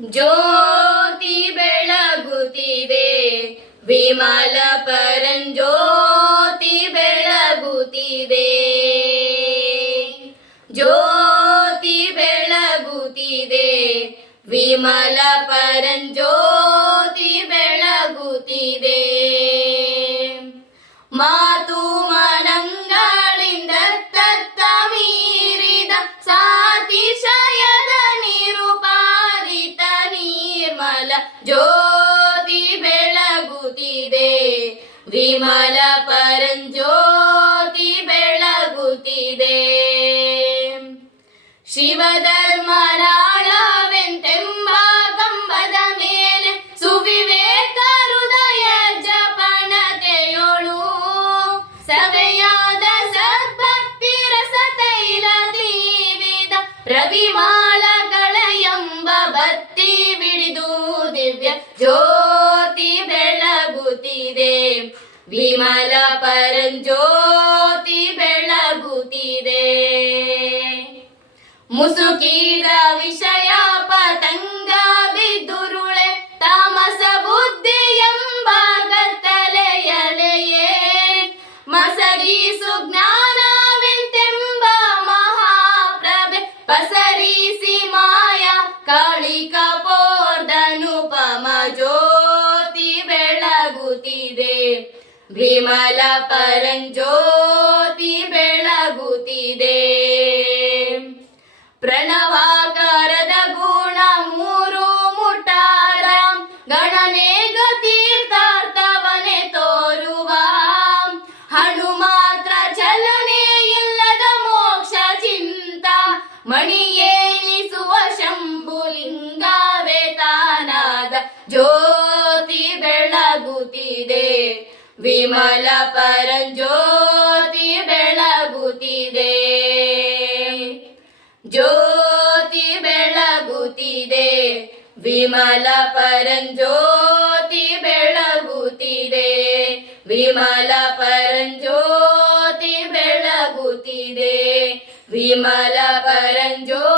ಜ್ಯೋತಿ ಬೆಳಗುತ್ತಿದೆ ವಿಮಲ ಪರಂಜ್ಯೋತಿ ಬೆಳಗುತ್ತಿದೆ. ಜ್ಯೋತಿ ಬೆಳಗುತ್ತಿದೆ ವಿಮಲ ಪರಂಜ್ಯೋತಿ ಬೆಳಗುತ್ತಿದೆ. ಮಾತು ಮನಂಗಳಿಂದ ತತ್ತ ಮೀರಿದ ಸಾತಿಶಯದ ನಿರುಪಾದಿತ ನಿರ್ಮಲ ಜ್ಯೋತಿ ಬೆಳಗುತ್ತಿದೆ ವಿಮಲ ಪರಂಜ್ಯೋತಿ ಬೆಳಗುತ್ತಿದೆ. ಶಿವಧರ್ಮರಾಳವೆಂತೆಂಬ ಕಂಬದ ಮೇಲೆ ಸುವಿವೇಕ ಹೃದಯ ಜಪಣತೆಯೊಳು ಸವೆಯಾದ ಸದ್ಭಕ್ತಿ ರಸ ತೈಲ ತ್ರಿವಿಧ ರವಿಮಾಲಗಳ ಎಂಬ ಬತ್ತಿ ಬಿಡಿದು ದಿವ್ಯ ಜ್ಯೋತಿ ಬೆಳಗುತ್ತಿದೆ ವಿಮಲ ಪರಂಜ್ಯೋತಿ ಬೆಳಗುತ್ತಿದೆ. ಮುಸುಕಿದ ವಿಷಯ ಪತಂಗ ಬಿದ್ದುರುಳೆ ತಾಮಸ ಬುದ್ಧಿ ಎಂಬ ಕತ್ತಲೆಯಳೆಯೇ ಮಸರಿಸು ಜ್ಞಾನವೆಂತೆಂಬ ಮಹಾಪ್ರಭೆ ಪಸರಿಸಿ ಮಾಯಾ ಕಾಳಿಕ ಪೋರ್ಧನುಪಮ ಜ್ಯೋತಿ ಬೆಳಗುತ್ತಿದೆ ವಿಮಲ ಪರಂಜ್ಯೋತಿ ಬೆಳಗುತ್ತಿದೆ. ಪ್ರಣವಾಕಾರದ ಗುಣ ಮೂರು ಮುಟಾರ ಗಣನೇಗ ತೀರ್ಥಾರ್ಥವನೆ ತೋರುವ ಹಣು ಮಾತ್ರ ಚಲನೆ ಇಲ್ಲದ ಮೋಕ್ಷ ಚಿಂತ ಮಣಿಯೇಲಿಸುವ ಶಂಭುಲಿಂಗವೇ ತಾನಾದ ಜ್ಯೋತಿ ಬೆಳಗುತ್ತಿದೆ ವಿಮಲ ಪರಂಜ್ಯೋತಿ ಬೆಳಗುತ್ತಿದೆ. ಜ್ಯೋತಿ ಬೆಳಗುತ್ತಿದೆ ವಿಮಲ ಪರಂಜ್ಯೋತಿ ಬೆಳಗುತ್ತಿದೆ ವಿಮಲ ಪರಂಜ್ಯೋತಿ ಬೆಳಗುತ್ತಿದೆ ವಿಮಲ ಪರಂಜ್ಯೋತಿ